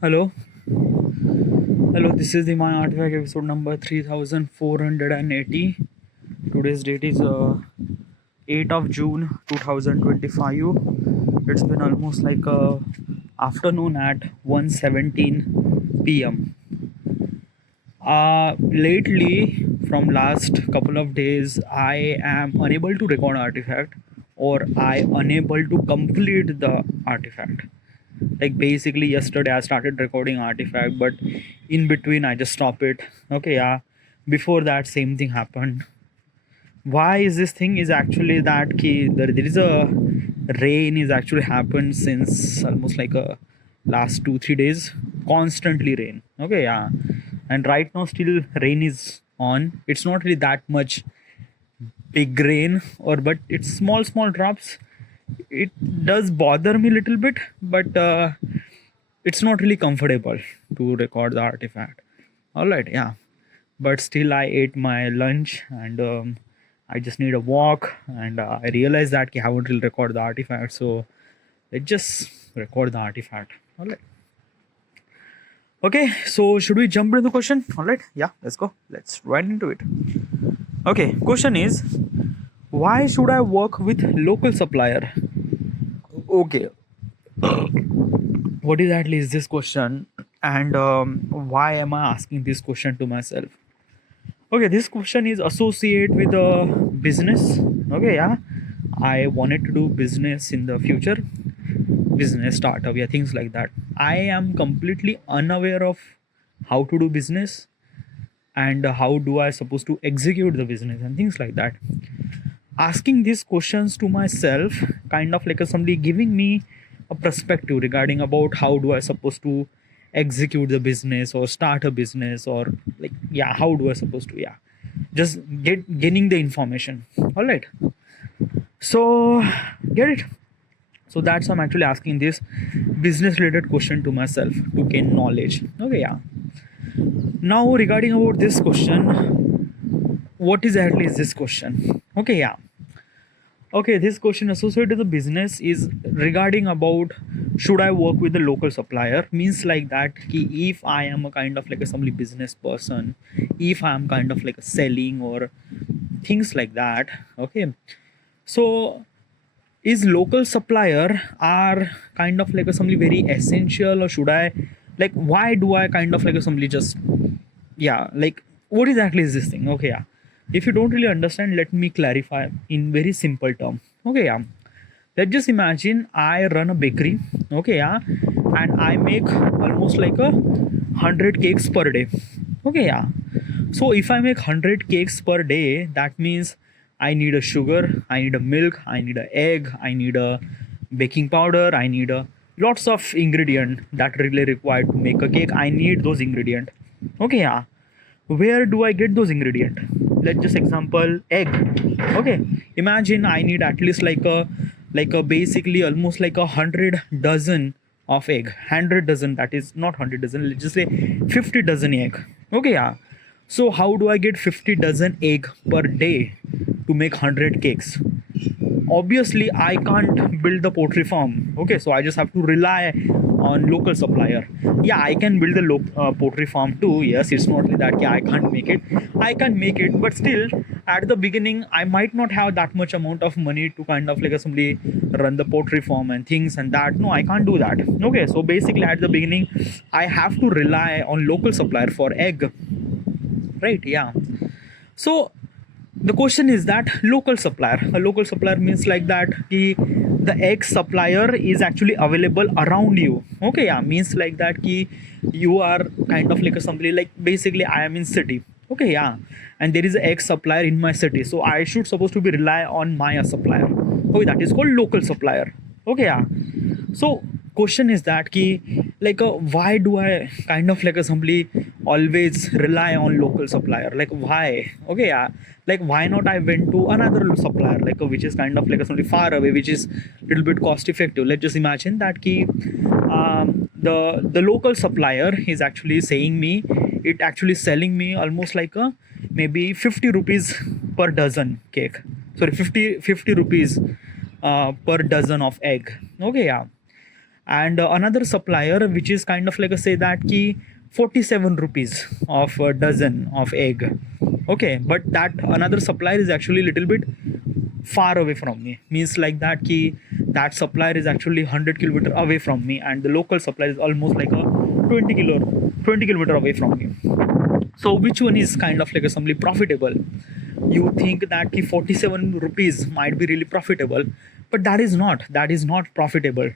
Hello, hello. This is the My Artifact episode number 3480. Today's date is 8th of June 2025. It's been almost like afternoon at 1:17 p.m. Lately, from last couple of days, I am unable to record Artifact, or I unable to complete the Artifact. Like basically yesterday I started recording Artifact, but in between I just stop it. Okay, yeah, before that same thing happened. Why is this thing is actually that there is a rain is actually happened since almost like a last 2 3 days, constantly rain. Okay, yeah, and right now still rain is on. It's not really that much big rain, or but it's small drops. It does bother me a little bit, but it's not really comfortable to record the Artifact. All right, yeah, but still I ate my lunch, and I just need a walk, and I realized that I haven't really recorded the Artifact, so let's just record the Artifact. All right. Okay, so should we jump into the question? All right, yeah, let's go. Let's right into it. Okay, question is, why should I work with local supplier? Okay, what exactly is this question, and why am I asking this question to myself? Okay, this question is associated with a business. Okay, yeah, I wanted to do business in the future, business startup, yeah, things like that. I am completely unaware of how to do business, and how do I supposed to execute the business and things like that. Asking these questions to myself kind of like somebody giving me a perspective regarding about how do I supposed to execute the business or start a business, or like, yeah, how do I supposed to, yeah, just gaining the information. All right, so get it. So that's why I'm actually asking this business related question to myself to gain knowledge. Okay, yeah. Now regarding about this question, what exactly is this question? Okay, yeah. Okay, this question associated with the business is regarding about should I work with the local supplier? Means like that if I am a kind of like a somebody business person, if I am kind of like a selling or things like that. Okay, so is local supplier are kind of like a somebody very essential, or should I, like, why do I kind of like a somebody just, yeah, like, what exactly is this thing? Okay, yeah, if you don't really understand, let me clarify in very simple term. Okay, yeah, let's just imagine I run a bakery. Okay, yeah, and I make almost like a 100 cakes per day. Okay, yeah, so if I make 100 cakes per day, that means I need a sugar, I need a milk, I need a egg, I need a baking powder, I need a lots of ingredient that really required to make a cake. I need those ingredient. Okay, yeah, where do I get those ingredient? Let's just example egg. Okay, imagine I need at least like a basically almost like 100 dozen of egg. 100 dozen, that is not 100 dozen, let's just say 50 dozen egg. Okay, yeah, so how do I get 50 dozen egg per day to make 100 cakes? Obviously I can't build the poultry farm. Okay, so I just have to rely on local supplier. Yeah, I can build the poultry farm too. Yes, it's not like that, yeah, I can't make it. I can make it, but still at the beginning I might not have that much amount of money to kind of like simply run the poultry farm and things and that. No, I can't do that. Okay, so basically at the beginning I have to rely on local supplier for egg, right? Yeah, so the question is that local supplier, a local supplier means like that the egg supplier is actually available around you. Okay, yeah, means like that you are kind of like a somebody, like basically I am in city. Okay, yeah, and there is an egg supplier in my city, so I should supposed to be rely on my supplier. Okay, that is called local supplier. Okay, yeah, so question is that why do I kind of like a simply always rely on local supplier? Like, why? Okay, yeah, like why not I went to another supplier like which is kind of like a simply far away, which is little bit cost effective. Let's just imagine that the local supplier is actually saying me, it actually selling me almost like a maybe 50 rupees per dozen cake. Sorry, 50 rupees per dozen of egg. Okay, yeah, and another supplier which is kind of like a say that ki 47 rupees of a dozen of egg. Okay, but that another supplier is actually a little bit far away from me, means like that ki that supplier is actually 100 kilometer away from me, and the local supplier is almost like a 20 kilometer away from me. So which one is kind of like a simply profitable? You think that ki 47 rupees might be really profitable, but that is not profitable.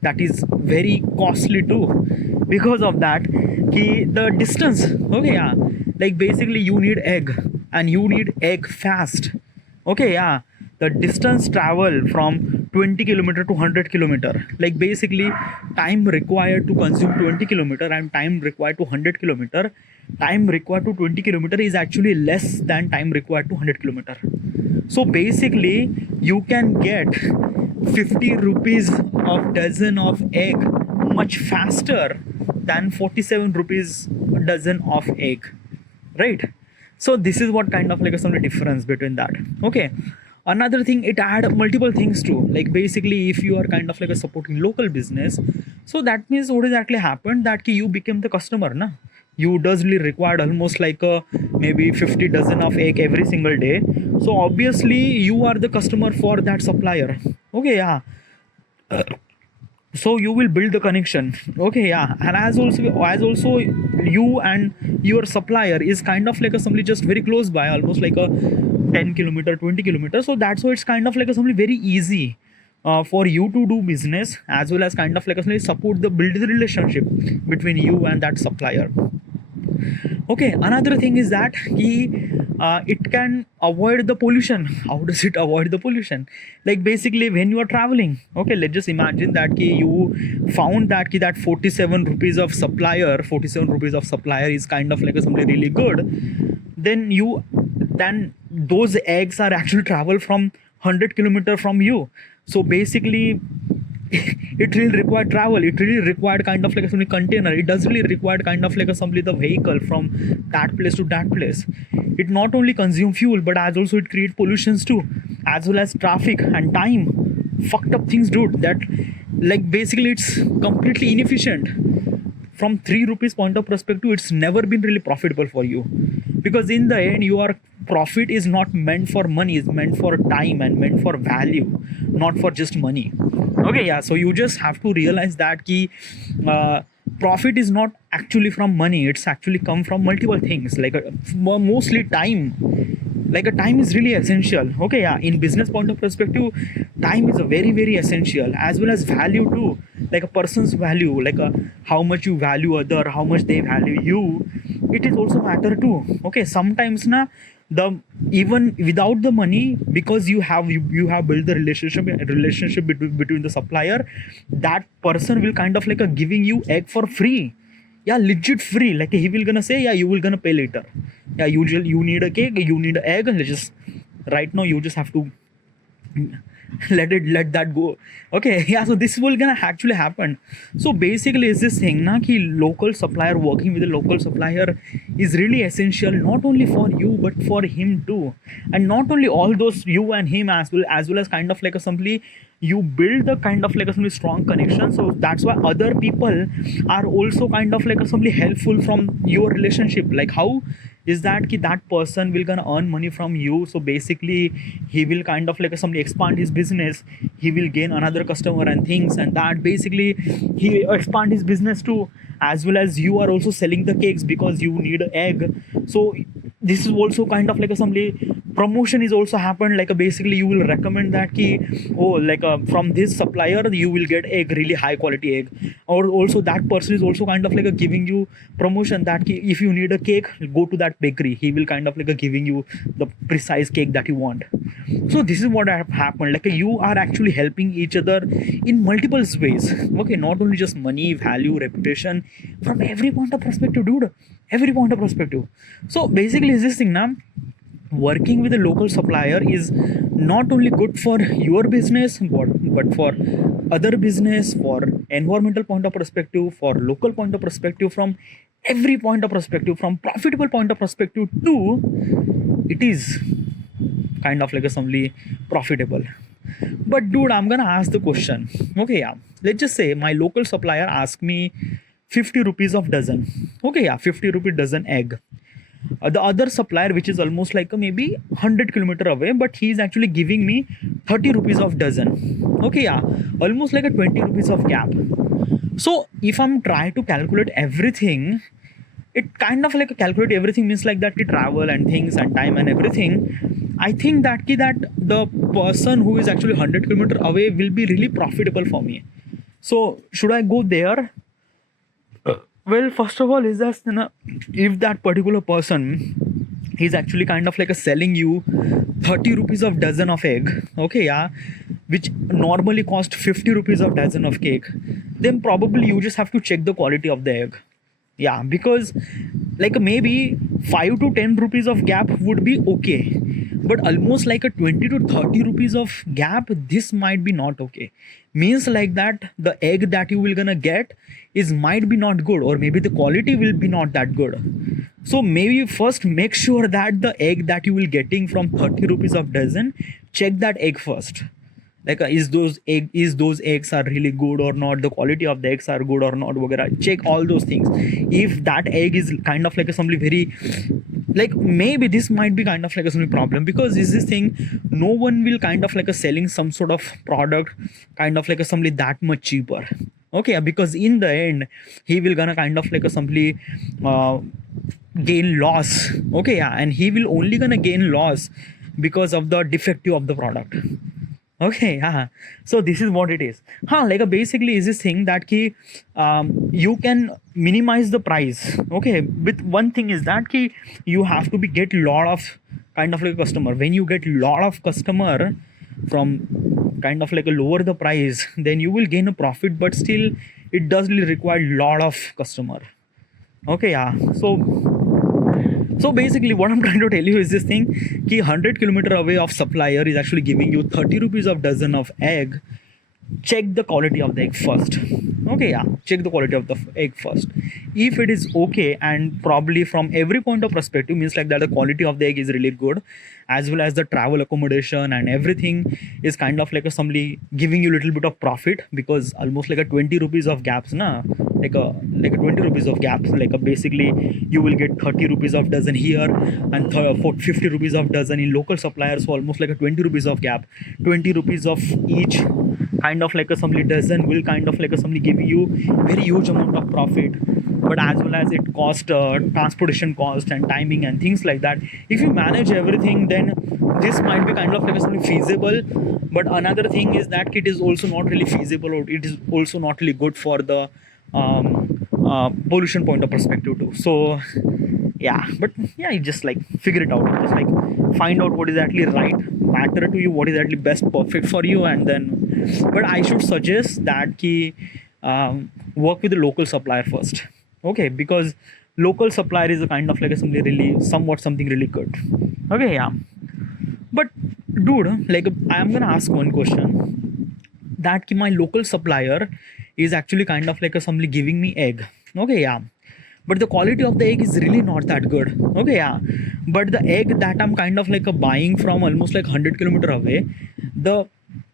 That is very costly too. Because of that ki the distance, okay, yeah, like basically you need egg, and you need egg fast. Okay, yeah, the distance travel from 20 kilometer to 100 kilometer, like basically time required to consume 20 kilometer and time required to 100 kilometer, time required to 20 kilometer is actually less than time required to 100 kilometer. So basically you can get 50 rupees of dozen of egg much faster than 47 rupees dozen of egg, right? So this is what kind of like some difference between that. Okay, another thing, it add multiple things too, like basically if you are kind of like a supporting local business, so that means what exactly happened that ki you became the customer na. You doesn't required almost like a maybe 50 dozen of egg every single day, so obviously you are the customer for that supplier. Okay, yeah, so you will build the connection. Okay, yeah, and as also you and your supplier is kind of like a somebody just very close by, almost like a 10 kilometer 20 kilometers, so that's why it's kind of like a somebody very easy for you to do business, as well as kind of like a somebody support the build the relationship between you and that supplier. Okay, another thing is that it can avoid the pollution. How does it avoid the pollution? Like basically when you are traveling, okay, let's just imagine that you found that that 47 rupees of supplier, 47 rupees of supplier is kind of like something really good, then those eggs are actually travel from 100 kilometer from you. So basically it really required travel, it really required kind of like a container, it does really required kind of like a simply the vehicle from that place to that place. It not only consume fuel, but as also it create pollutions too, as well as traffic and time, fucked up things, dude, that like basically it's completely inefficient. From 3 rupees point of perspective, it's never been really profitable for you, because in the end your profit is not meant for money, it's meant for time and meant for value, not for just money. Okay, yeah, so you just have to realize that profit is not actually from money, it's actually come from multiple things, like mostly time. Like a time is really essential. Okay, yeah, in business point of perspective, time is a very very essential, as well as value too, like a person's value, like how much you value other, how much they value you, it is also matter too. Okay, sometimes na the even without the money, because you have built the relationship between the supplier, that person will kind of like giving you egg for free. Yeah, legit free, like he will gonna say, yeah, you will gonna pay later. Yeah, you need a cake, you need an egg, and just right now you just have to let that go. Okay, yeah, so this will gonna actually happen. So basically is this thing na ki local supplier, working with a local supplier is really essential, not only for you but for him too, and not only all those you and him, as well as kind of like a simply you build the kind of like a strong connection. So that's why other people are also kind of like a simply helpful from your relationship. Like how is that ki that person will gonna earn money from you, so basically he will kind of like somebody expand his business, he will gain another customer and things, and that basically he expand his business too, as well as you are also selling the cakes because you need egg. So this is also kind of like a somebody promotion is also happened, like basically you will recommend that ki like from this supplier you will get egg, really high quality egg, or also that person is also kind of like giving you promotion that ki if you need a cake, go to that bakery, he will kind of like giving you the precise cake that you want. So this is what have happened, like you are actually helping each other in multiple ways. Okay, not only just money, value, reputation, from every point of perspective, dude, every point of perspective. So basically is this thing now, working with a local supplier is not only good for your business but for other business, for environmental point of perspective, for local point of perspective, from every point of perspective, from profitable point of perspective too, it is kind of like a somebly profitable. But dude, I'm gonna ask the question. Okay, yeah, let's just say my local supplier asked me 50 rupees of dozen. Okay, yeah, 50 rupee dozen egg. The other supplier, which is almost like a maybe 100 kilometer away, but he is actually giving me 30 rupees of dozen. Okay, yeah, almost like a 20 rupees of gap. So if I'm trying to calculate everything, it kind of like a calculate everything means like that ki travel and things and time and everything. I think that the person who is actually 100 kilometer away will be really profitable for me. So should I go there? Well, first of all, is that if that particular person is actually kind of like a selling you 30 rupees of dozen of egg, okay, yeah, which normally cost 50 rupees of dozen of cake, then probably you just have to check the quality of the egg. Yeah, because like maybe 5 to 10 rupees of gap would be okay, but almost like a 20 to 30 rupees of gap, this might be not okay. Means like that the egg that you will gonna get is might be not good, or maybe the quality will be not that good. So maybe first make sure that the egg that you will getting from 30 rupees of dozen, check that egg first. Like is those eggs are really good or not, the quality of the eggs are good or not, वगैरह. Check all those things. If that egg is kind of like a something very, like maybe this might be kind of like a something problem, because is this thing, no one will kind of like a selling some sort of product kind of like a something that much cheaper. Okay, because in the end he will gonna kind of like a simply gain loss. Okay, yeah, and he will only gonna gain loss because of the defective of the product. Okay, yeah. So this is what it is. Like basically is this thing that you can minimize the price. Okay, with one thing is that you have to be get lot of kind of like a customer. When you get lot of customer from kind of like a lower the price, then you will gain a profit, but still it does really require lot of customer. Okay, yeah. So basically what I'm trying to tell you is this thing, 100 kilometer away of supplier is actually giving you 30 rupees of dozen of egg. Check the quality of the egg first. Okay, yeah, check the quality of the egg first. If it is okay, and probably from every point of perspective, means like that the quality of the egg is really good, as well as the travel accommodation and everything is kind of like a somebody giving you a little bit of profit, because almost like a 20 rupees of gaps na, like a 20 rupees of gaps, like a basically you will get 30 rupees of dozen here and for 50 rupees of dozen in local suppliers, so almost like a 20 rupees of gap, 20 rupees of each kind of like a somebody dozen will kind of like a somebody give you very huge amount of profit. But as well as it cost transportation cost and timing and things like that, if you manage everything, then this might be kind of like something feasible. But another thing is that it is also not really feasible, or it is also not really good for the pollution point of perspective too. So yeah, but yeah, you just like figure it out, just like find out what is actually right matter to you, what is actually best perfect for you, and then, but I should suggest that work with the local supplier first. Okay, because local supplier is a kind of like a something really good. Okay, yeah. But dude, like I'm gonna ask one question, that my local supplier is actually kind of like a somebody giving me egg. Okay, yeah, but the quality of the egg is really not that good. Okay, yeah, but the egg that I'm kind of like a buying from almost like 100 kilometer away, the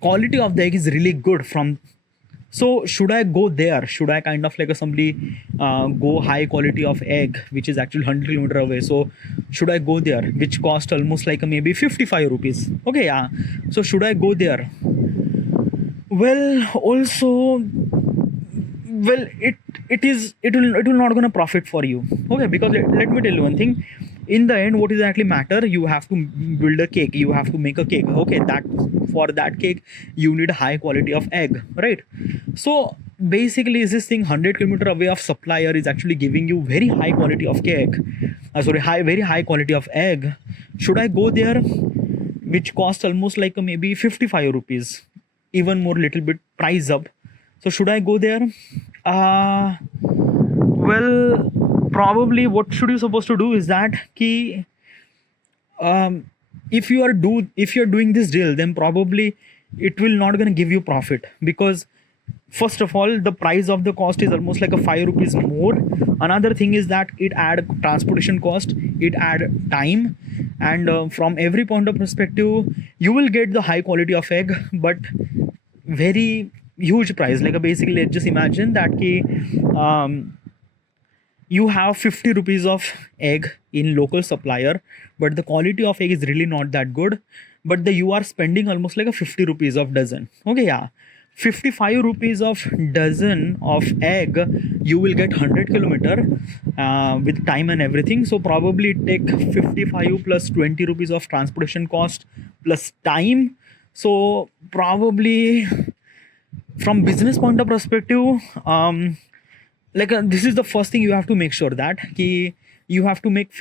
quality of the egg is really good from. So should I go there? Should I kind of like a somebody go high quality of egg, which is actually 100 kilometer away? So should I go there, which cost almost like a maybe 55 rupees? Okay, yeah. So should I go there? Well, also, well, it will not gonna profit for you. Okay, because let me tell you one thing. In the end, what is actually matter? You have to build a cake. You have to make a cake. Okay, that for that cake you need a high quality of egg, right? So basically, is this thing 100 kilometer away of supplier is actually giving you very high quality of cake. Very high quality of egg. Should I go there, which cost almost like a maybe 55 rupees, even more little bit price up? So should I go there? Well, probably what should you supposed to do is that if you are doing this deal, then probably it will not gonna give you profit, because first of all the price of the cost is almost like a 5 rupees more. Another thing is that it add transportation cost, it add time, and from every point of perspective you will get the high quality of egg, but very huge price. Like basically, let's just imagine that you have 50 rupees of egg in local supplier, but the quality of egg is really not that good, but you are spending almost like a 50 rupees of dozen. Okay, yeah, 55 rupees of dozen of egg, you will get 100 kilometer with time and everything. So probably take 55 plus 20 rupees of transportation cost plus time. So probably from business point of perspective, this is the first thing you have to make sure that ki you have to make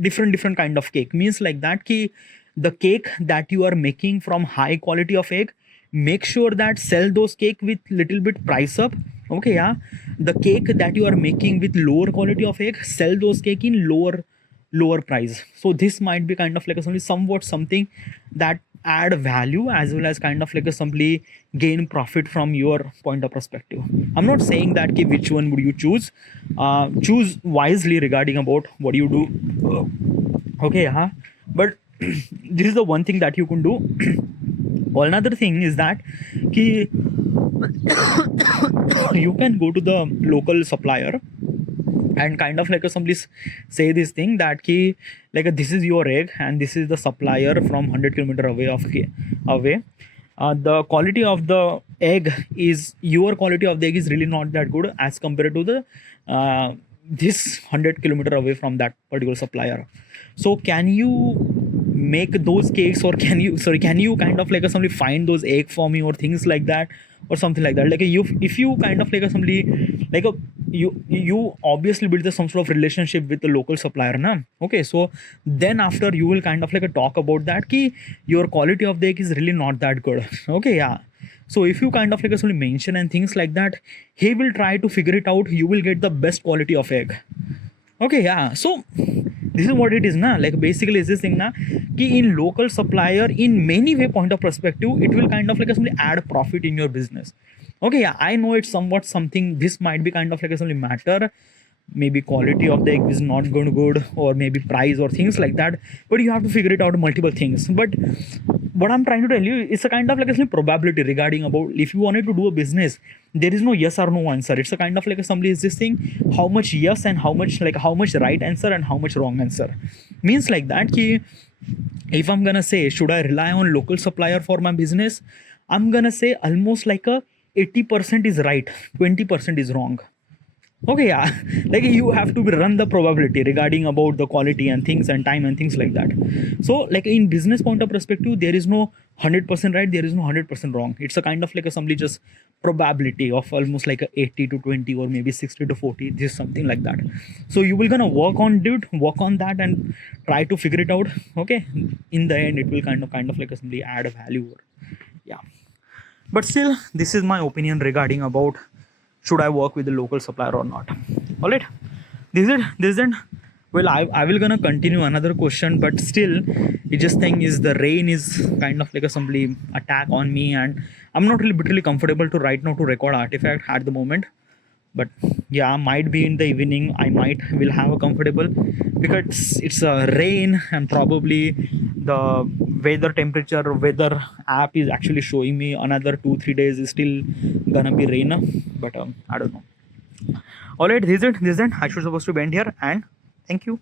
different kind of cake. Means like that ki the cake that you are making from high quality of egg, make sure that sell those cake with little bit price up. Okay, yeah, the cake that you are making with lower quality of egg, sell those cake in lower price. So this might be kind of like a somewhat something that add value, as well as kind of like a simply gain profit from your point of perspective. I'm not saying that ki which one would you choose. Choose wisely regarding about what you do. Okay, yeah, but this is the one thing that you can do. Another thing is that ki you can go to the local supplier and kind of like simply say this thing that ki like this is your egg and this is the supplier from 100 kilometer away. The quality of the egg is, your quality of the egg is really not that good as compared to the this 100 kilometer away from that particular supplier. So can you make those cakes, or can you kind of like simply find those egg for me, or things like that, or something like that. Like if you kind of like simply like you obviously build some sort of relationship with the local supplier na. Okay, so then after you will kind of like talk about that ki your quality of the egg is really not that good. Okay, yeah, so if you kind of like simply mention and things like that, he will try to figure it out, you will get the best quality of egg. Okay, yeah, so this is what it is na. Like basically is this thing na ki in local supplier, in many way point of perspective, it will kind of like simply add profit in your business. Okay, yeah, I know it's somewhat something, this might be kind of like simply matter, maybe quality of the egg is not going good, or maybe price or things like that, but you have to figure it out multiple things. But what I'm trying to tell you, it's a kind of like a probability regarding about if you wanted to do a business, there is no yes or no answer. It's a kind of like somebody is this thing, how much yes and how much right answer and how much wrong answer. Means like that ki if I'm gonna say should I rely on local supplier for my business, I'm gonna say almost like a 80% is right, 20% is wrong. Okay, yeah, like you have to run the probability regarding about the quality and things and time and things like that. So like in business point of perspective, there is no 100% right, there is no 100% wrong. It's a kind of like a simply just probability of almost like a 80 to 20 or maybe 60 to 40, just something like that. So you will gonna work on that and try to figure it out. Okay, in the end it will kind of like a simply add a value. Yeah, but still this is my opinion regarding about should I work with the local supplier or not. All right, this is it. Well, I will gonna continue another question, but still it just thing is the rain is kind of like a simply attack on me, and I'm not really comfortable to right now to record artifact at the moment. But yeah, might be in the evening I might will have a comfortable, because it's a rain, and probably the weather app is actually showing me another 2-3 days is still gonna be rain. But I don't know. All right, this is it. I should supposed to end here, and thank you.